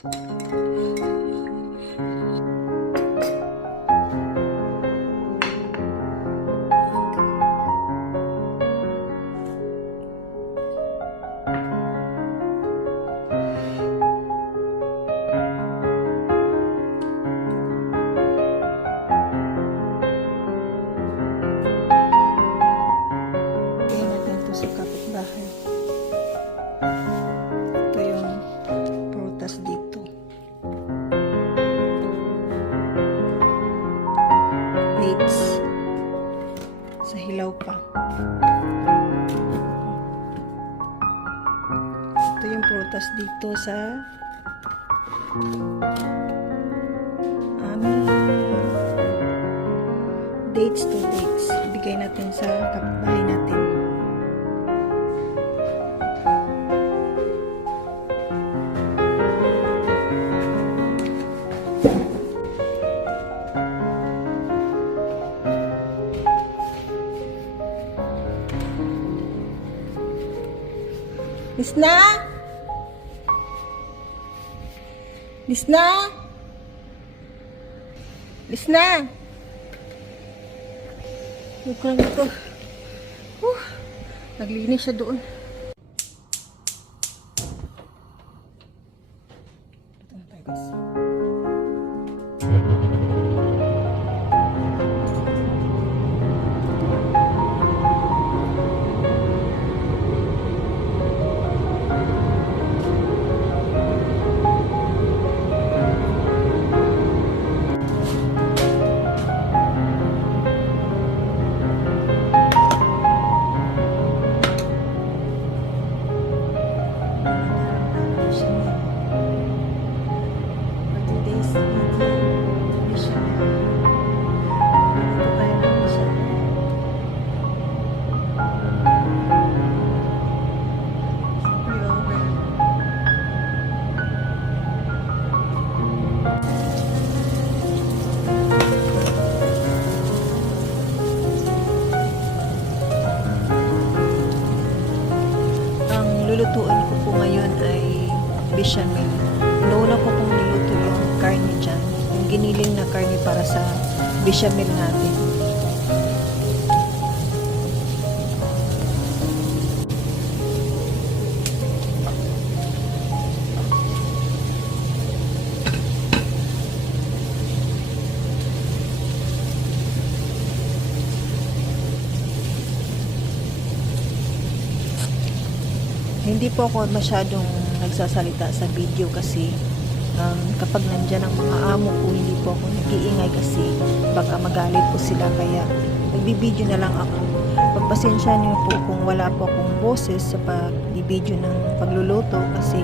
Sa kapitbahay. Ito yung prutas dito. Dates. Sa hilaw pa. Ito yung prutas dito sa aming dates to dates. Ibigay natin sa kapitbahay natin. Lisna? Lisna? Lisna? Mukhang ito. Naglinis siya doon. Ito na tayo, guys. Lulutuin ko po ngayon ay bechamel. Nauna ko pong niluto yung karne dyan. Yung giniling na karne para sa bechamel natin. Hindi po ako masyadong nagsasalita sa video kasi kapag nandyan ang mga amo ko, hindi po ako nag-iingay kasi baka magalit po sila, kaya nagbibideo na lang ako. Pagpasensya niyo po kung wala po akong boses sa pag-video ng pagluluto kasi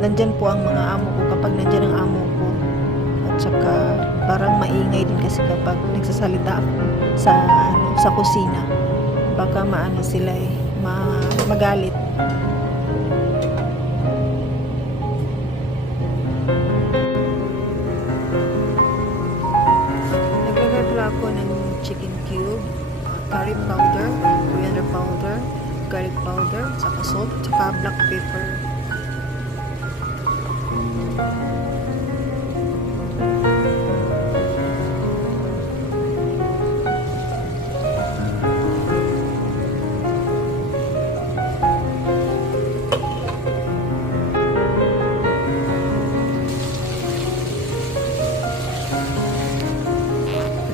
nandyan po ang mga amo ko. Kapag nandyan ang amo ko, at saka parang maingay din kasi kapag nagsasalita ako sa kusina, baka maano sila magalit. Naglagay pala ako ng chicken cube, curry powder, coriander powder, garlic powder, saka salt, saka black pepper.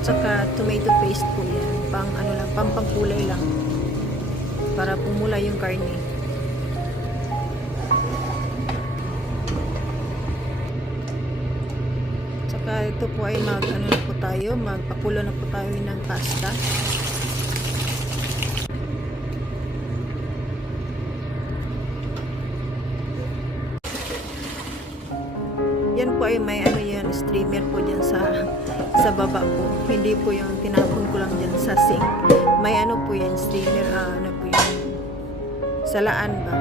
Saka tomato paste po yan, pampangkulay lang para pumula yung karne. Saka ito po ay magpakulo na po tayo ng pasta. Yan po ay may streamer po dyan sa baba po. Hindi po yung tinapon ko lang dyan sa sink. May po yan, streamer, po yung salaan ba.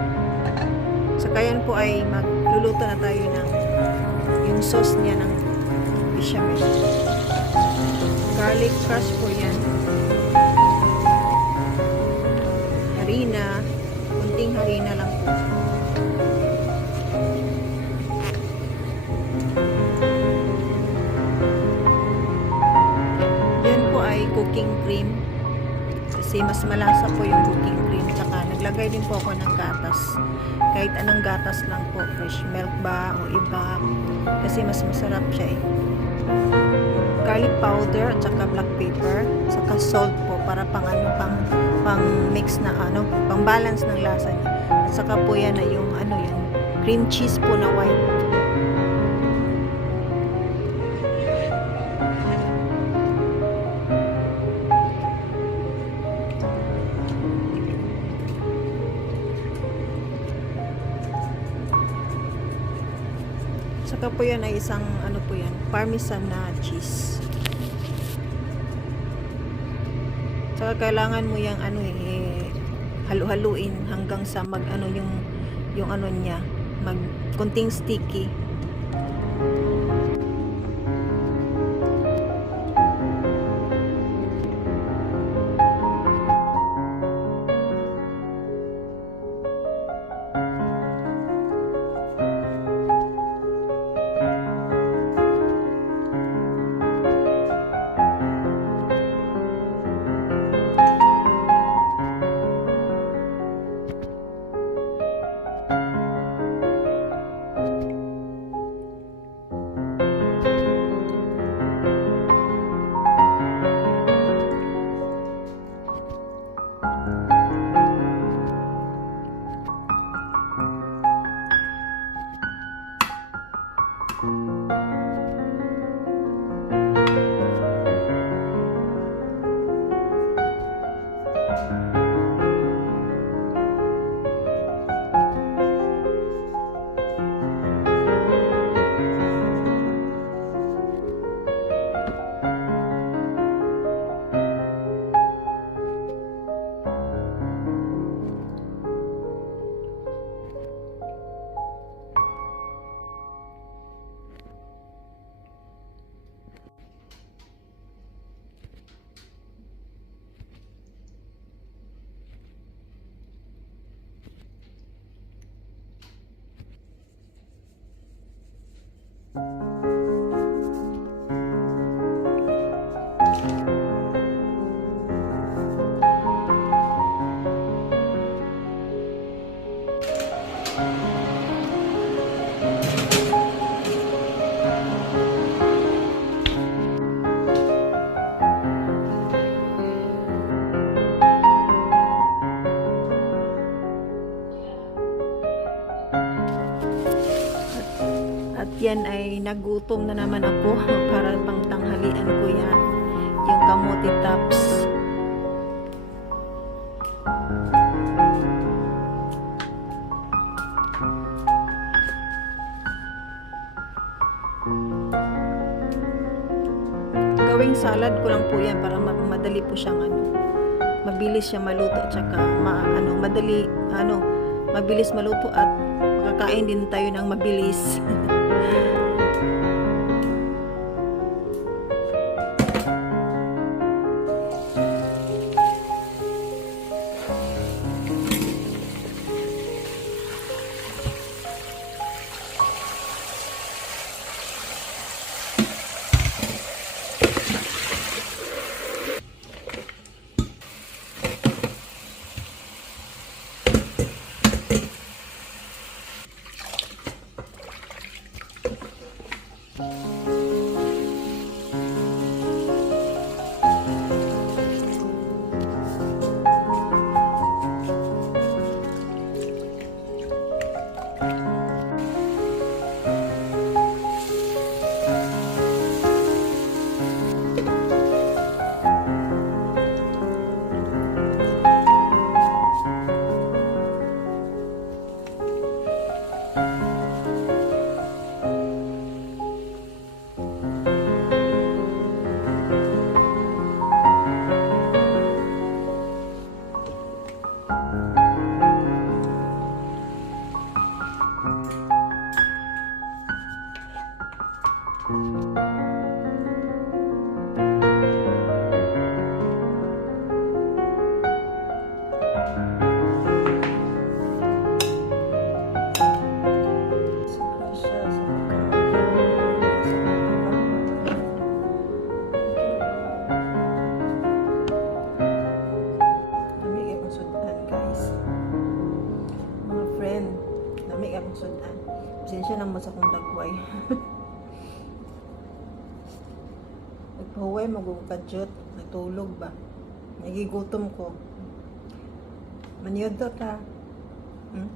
Saka yan po ay magluluto na tayo ng yung sauce niya ng bechamel. Garlic crush po yan. Harina, kunting harina lang po. cooking cream. Kasi mas malasa po yung cooking cream. Tsaka naglagay din po ako ng gatas. Kahit anong gatas lang po. Fresh milk ba o iba. Kasi mas masarap siya eh. Garlic powder at saka black pepper. Saka salt po para pang mix na pang balance ng lasa niya. At saka po yan na yung cream cheese po na white. Saka po yan ay isang parmesan na cheese. Saka kailangan mo yung halu-haluin hanggang sa yung niya konting sticky. Yan ay nagutom na naman ako para pang tanghalian ko yan, yung kamote tops. Gawing salad ko lang po yan para madali po siyang mabilis siya maluto at saka mabilis maluto at makakain din tayo ng mabilis. guys. Mga friend, dami akong sudan. Pasensya naman sa kong dagway. Nagpahuway, magugkadyot. Natulog ba? Nagigutom ko. Maniyod to ta. Hmm?